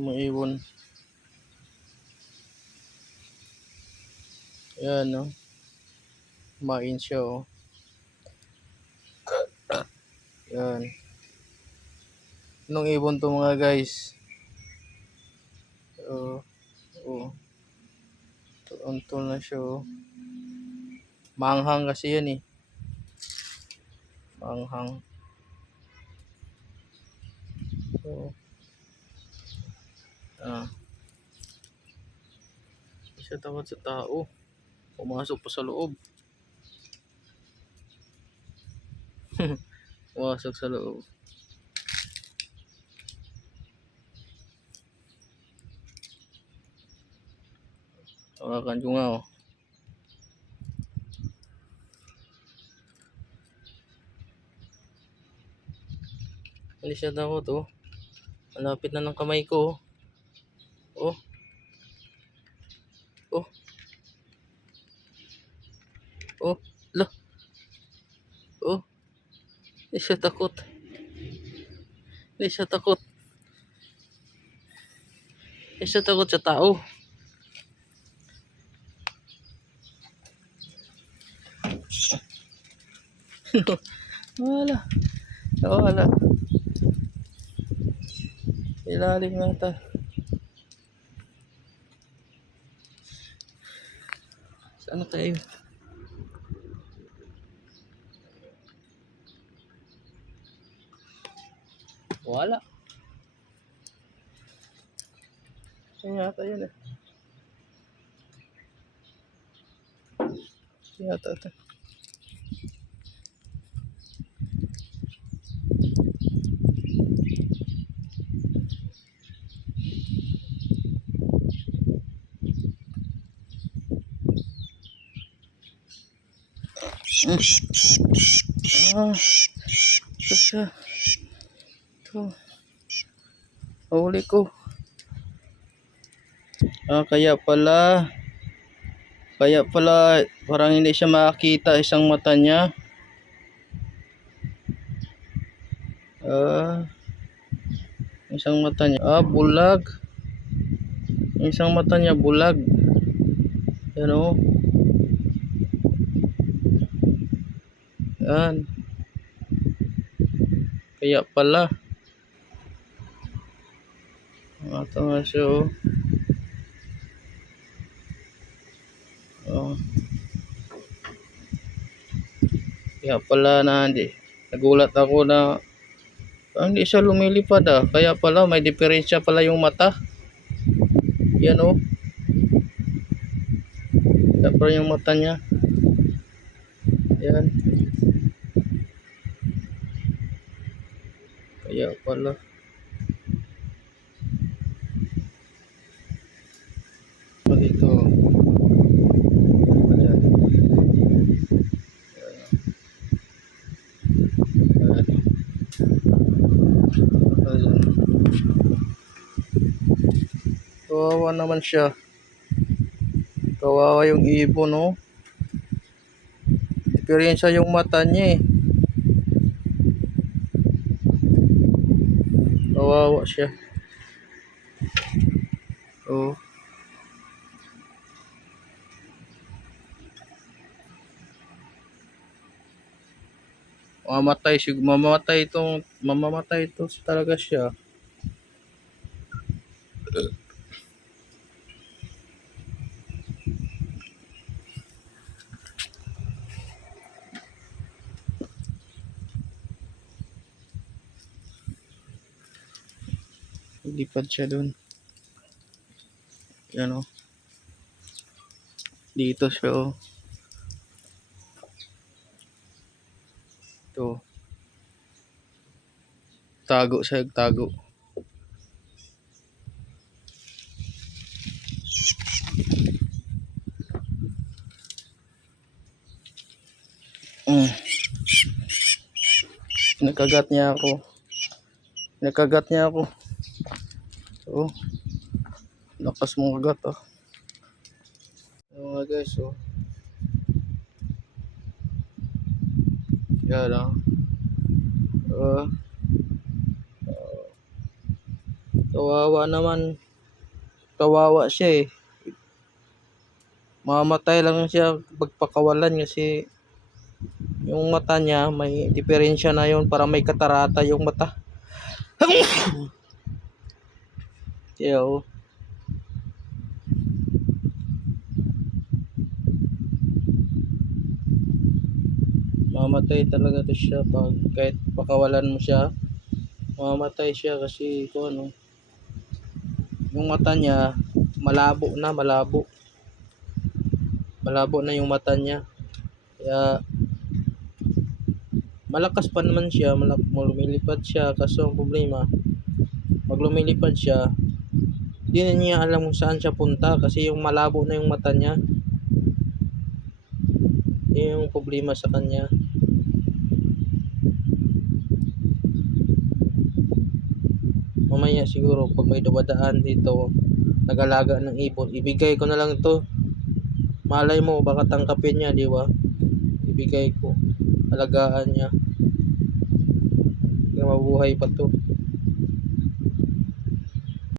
Mga ibon. Yan, no? Kumain siya, oh. Yan. Anong ibon to mga guys? Oh. Tuntun na siya, oh. Manghang kasi yan, eh. Manghang. So, siya takot sa tao. Pumasok pa sa loob. Pumasok sa loob. Hawakan ko nga, oh. Hindi siya takot, oh. Malapit na ng kamay ko, oh. Oh. Oh. Lah. Oh. Hindi siya takot. Hindi siya takot. Hindi siya takot sa tao. Wala. Wala. Ilalim nata. Saan tayo? Wala. Saan yata yun, eh? Yata ito. Ito siya. Ito. Huli ko. Kaya pala parang hindi siya makakita isang mata niya. Isang mata niya. Bulag. Isang mata niya bulag. Yan, oh. Yan. Kaya pala. Ito nga siya, oh. Kaya pala nagulat ako na hindi siya lumilipad, kaya pala may diferensya pala yung mata. Yan, oh. Kaya pala yung mata niya. Yan. Kaya pala. Dito. Kawawa naman siya. Kawawa yung ibon, oh. Diferensya yung mata niya, eh. Kawawa siya. Oh. Mamamatay ito talaga siya. Lipad siya dun. Yan, oh. Dito siya, oh. Ito. Tago siya, tago. Nakagat niya ako. Oh. Lakas mong kagat, oh. Mga guys, oh. Yan, oh. Kawawa naman. Kawawa siya eh. Mamamatay lang siya pagpakawalan kasi yung mata niya may diferensya na yun, para may katarata yung mata. Kaya oh, mamatay talaga to siya pag kahit pakawalan mo siya. Mamatay siya kasi kung ano, yung mata niya malabo na, malabo na yung mata niya. Kaya malakas pa naman siya, lumilipad siya, kaso ang problema pag lumilipad siya, di na niya alam kung saan siya punta kasi yung malabo na yung mata niya. Yun yung problema sa kanya. Mamaya siguro pag may dumadaan dito nag-alaga ng ibon, ibigay ko na lang ito. Malay mo baka tangkapin niya, di ba? Ibigay ko, alagaan niya kaya mabuhay pa to.